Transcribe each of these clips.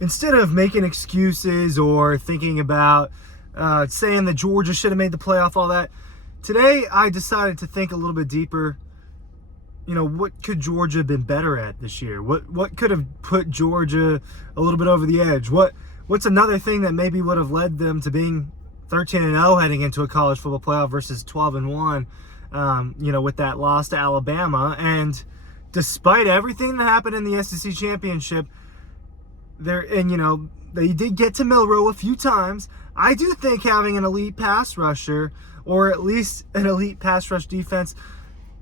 instead of making excuses or thinking about saying that Georgia should have made the playoff, all that, today I decided to think a little bit deeper. What could Georgia have been better at this year? What could have put Georgia a little bit over the edge? What's another thing that maybe would have led them to being 13-0 heading into a college football playoff versus 12-1, with that loss to Alabama? And despite everything that happened in the SEC championship, they did get to Milroe a few times. I do think having an elite pass rusher, or at least an elite pass rush defense,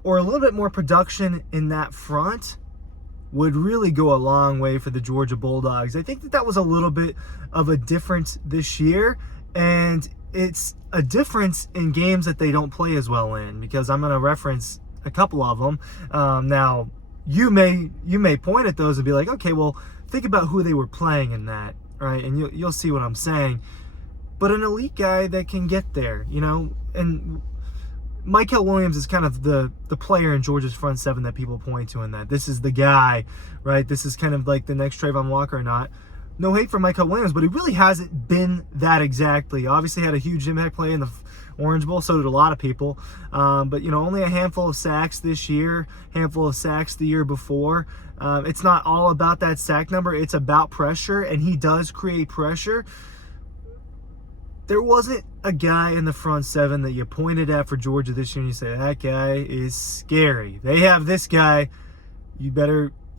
or a little bit more production in that front, would really go a long way for the Georgia Bulldogs. I think that was a little bit of a difference this year, and it's a difference in games that they don't play as well in, because I'm going to reference a couple of them. Now, you may point at those and be like, okay, well, think about who they were playing in that, right? And you'll see what I'm saying. But an elite guy that can get there, and Michael Williams is kind of the player in Georgia's front seven that people point to in that. This is the guy, right? This is kind of like the next Trayvon Walker or not. No hate for Michael Williams, but he really hasn't been that exactly. Obviously had a huge impact play in the Orange Bowl, so did a lot of people. But, only a handful of sacks this year, handful of sacks the year before. It's not all about that sack number. It's about pressure, and he does create pressure. There wasn't a guy in the front seven that you pointed at for Georgia this year and you say, that guy is scary. They have this guy. You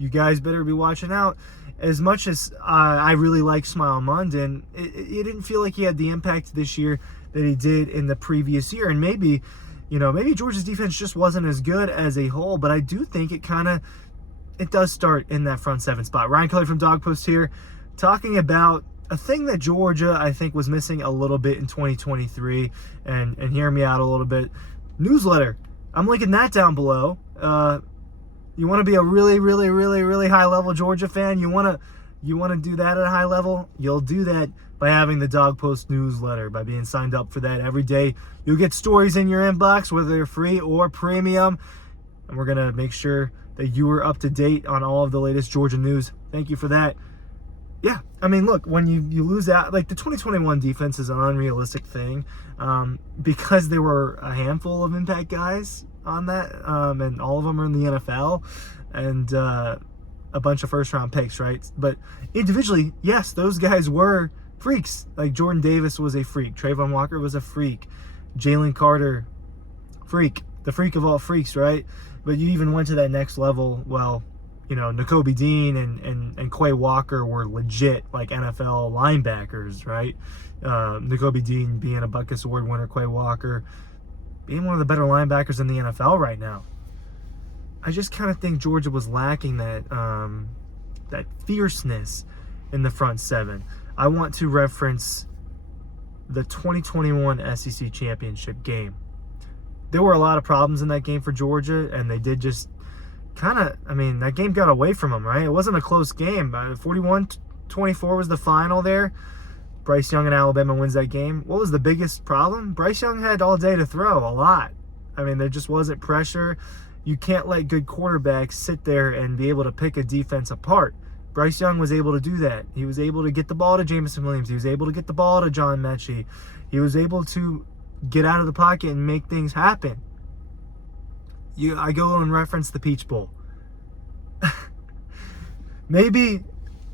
guys better be watching out. As much as I really like Smile Munden, it didn't feel like he had the impact this year that he did in the previous year. And maybe Georgia's defense just wasn't as good as a whole, but I do think it does start in that front seven spot. Ryan Kelly from Dawg Post here, talking about a thing that Georgia, I think, was missing a little bit in 2023, and hear me out a little bit. Newsletter. I'm linking that down below. You want to be a really, really, really, really high-level Georgia fan? You want to do that at a high level? You'll do that by having the Dawg Post newsletter, by being signed up for that every day. You'll get stories in your inbox, whether they're free or premium, and we're going to make sure that you are up to date on all of the latest Georgia news. Thank you for that. Yeah, I mean, look, when you lose out, like the 2021 defense is an unrealistic thing because there were a handful of impact guys on that, and all of them are in the NFL, and a bunch of first-round picks, right? But individually, yes, those guys were freaks. Like Jordan Davis was a freak. Trayvon Walker was a freak. Jalen Carter, freak. The freak of all freaks, right? But you even went to that next level, well, Nakobe Dean and Quay Walker were legit, like, NFL linebackers, right? Nakobe Dean being a Butkus Award winner, Quay Walker being one of the better linebackers in the NFL right now. I just kind of think Georgia was lacking that fierceness in the front seven. I want to reference the 2021 SEC championship game. There were a lot of problems in that game for Georgia, and they did just that game got away from them, right? It wasn't a close game. 41-24 was the final there. Bryce Young and Alabama wins that game. What was the biggest problem? Bryce Young had all day to throw, a lot. I mean, there just wasn't pressure. You can't let good quarterbacks sit there and be able to pick a defense apart. Bryce Young was able to do that. He was able to get the ball to Jameson Williams. He was able to get the ball to John Mechie. He was able to get out of the pocket and make things happen. I go and reference the Peach Bowl. Maybe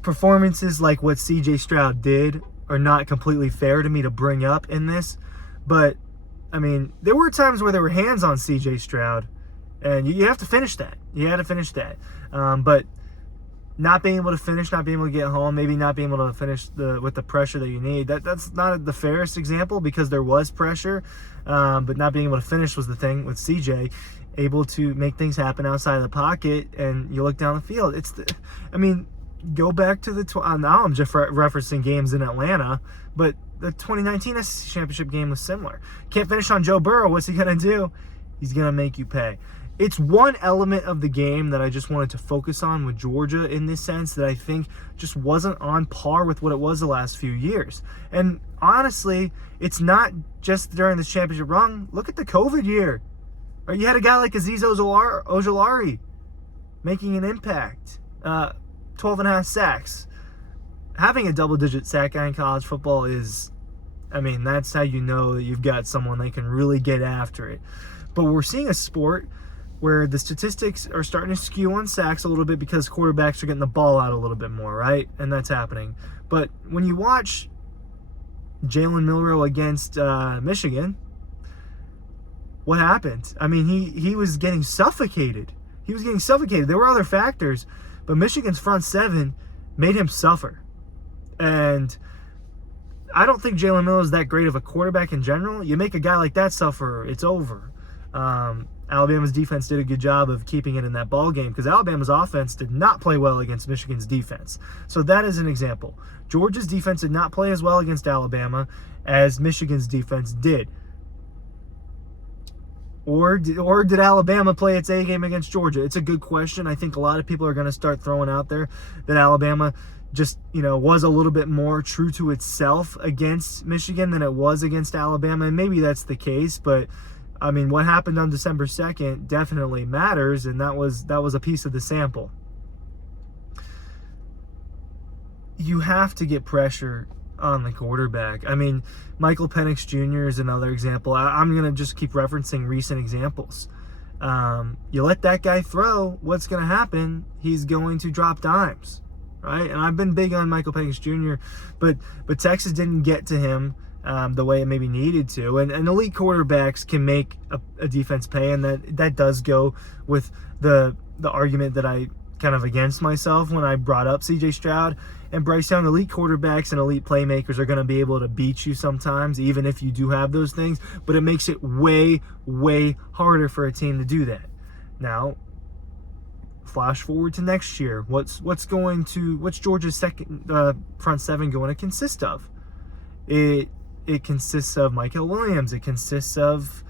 performances like what C.J. Stroud did are not completely fair to me to bring up in this, but, I mean, there were times where there were hands on C.J. Stroud, and you have to finish that. You had to finish that. But not being able to finish, not being able to get home, maybe not being able to finish with the pressure that you need, that's not the fairest example because there was pressure, but not being able to finish was the thing with C.J., able to make things happen outside of the pocket, and you look down the field. Go back to now I'm just referencing games in Atlanta, but the 2019 SEC Championship game was similar. Can't finish on Joe Burrow. What's he going to do? He's going to make you pay. It's one element of the game that I just wanted to focus on with Georgia in this sense that I think just wasn't on par with what it was the last few years. And honestly, it's not just during this championship run. Look at the COVID year. You had a guy like Azeez Ojulari making an impact. 12.5 sacks. having a double-digit sack guy in college football is, I mean, that's how you know that you've got someone that can really get after it. But we're seeing a sport where the statistics are starting to skew on sacks a little bit because quarterbacks are getting the ball out a little bit more, right? And that's happening. But when you watch Jalen Milroe against Michigan, what happened? I mean, he was getting suffocated. He was getting suffocated. There were other factors, but Michigan's front seven made him suffer. And I don't think Jalen Milroe is that great of a quarterback in general. You make a guy like that suffer, it's over. Alabama's defense did a good job of keeping it in that ball game because Alabama's offense did not play well against Michigan's defense. So that is an example. Georgia's defense did not play as well against Alabama as Michigan's defense did. Or did Alabama play its A game against Georgia? It's a good question. I think a lot of people are going to start throwing out there that Alabama just, was a little bit more true to itself against Michigan than it was against Alabama. And maybe that's the case, but I mean, what happened on December 2nd definitely matters, and that was a piece of the sample. You have to get pressure on the quarterback. I mean, Michael Penix Jr. is another example. I'm going to just keep referencing recent examples. You let that guy throw, what's going to happen? He's going to drop dimes, right? And I've been big on Michael Penix Jr., but Texas didn't get to him the way it maybe needed to. And elite quarterbacks can make a defense pay, and that does go with the argument that I kind of against myself when I brought up C.J. Stroud and Bryce Young. Elite quarterbacks and elite playmakers are going to be able to beat you sometimes, even if you do have those things, but it makes it way, way harder for a team to do that. Now, flash forward to next year. What's Georgia's second front seven going to consist of? It consists of Michael Williams. It consists of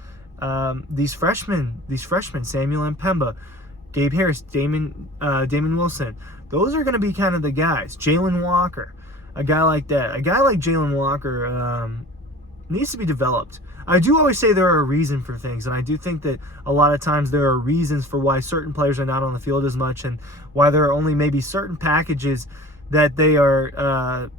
these freshmen, Samuel Mpemba, Gabe Harris, Damon Wilson. Those are going to be kind of the guys. Jalen Walker, a guy like that. A guy like Jalen Walker needs to be developed. I do always say there are a reason for things, and I do think that a lot of times there are reasons for why certain players are not on the field as much and why there are only maybe certain packages that they are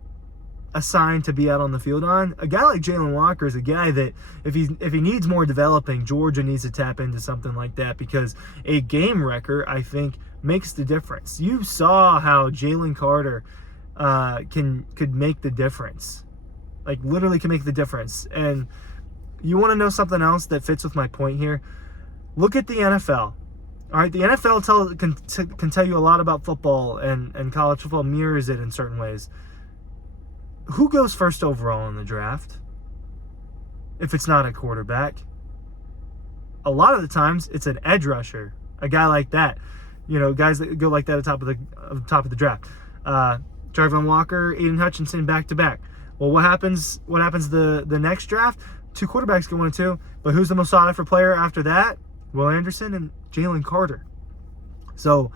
assigned to be out on the field on. A guy like Jalen Walker is a guy that if he needs more developing, Georgia needs to tap into something like that, because a game wrecker, I think, makes the difference. You saw how Jalen Carter could make the difference. Like, literally can make the difference. And you want to know something else that fits with my point here? Look at the NFL. All right, the NFL can tell you a lot about football, and college football mirrors it in certain ways. Who goes first overall in the draft if it's not a quarterback? A lot of the times it's an edge rusher, a guy like that. Guys that go like that at the top of the draft. Jarvon Walker, Aiden Hutchinson, back to back. Well, what happens the next draft? Two quarterbacks go 1 and 2, but who's the most sought after player after that? Will Anderson and Jalen Carter. So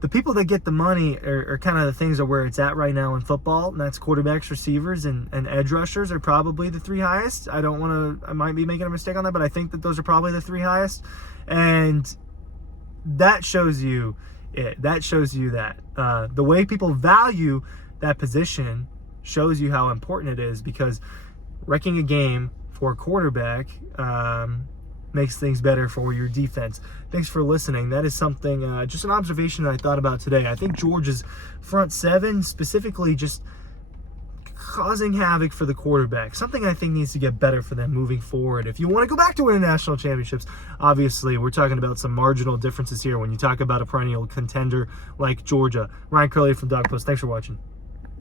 the people that get the money are kind of the things are where it's at right now in football, and that's quarterbacks, receivers, and edge rushers are probably the 3 highest. I might be making a mistake on that, but I think that those are probably the 3 highest. And that shows you it. That shows you that the way people value that position shows you how important it is, because wrecking a game for a quarterback makes things better for your defense. Thanks for listening. That is something, just an observation that I thought about today. I think Georgia's front seven specifically just causing havoc for the quarterback. Something I think needs to get better for them moving forward. If you want to go back to winning national championships, obviously we're talking about some marginal differences here when you talk about a perennial contender like Georgia. Ryan Curley from Dawg Post. Thanks for watching.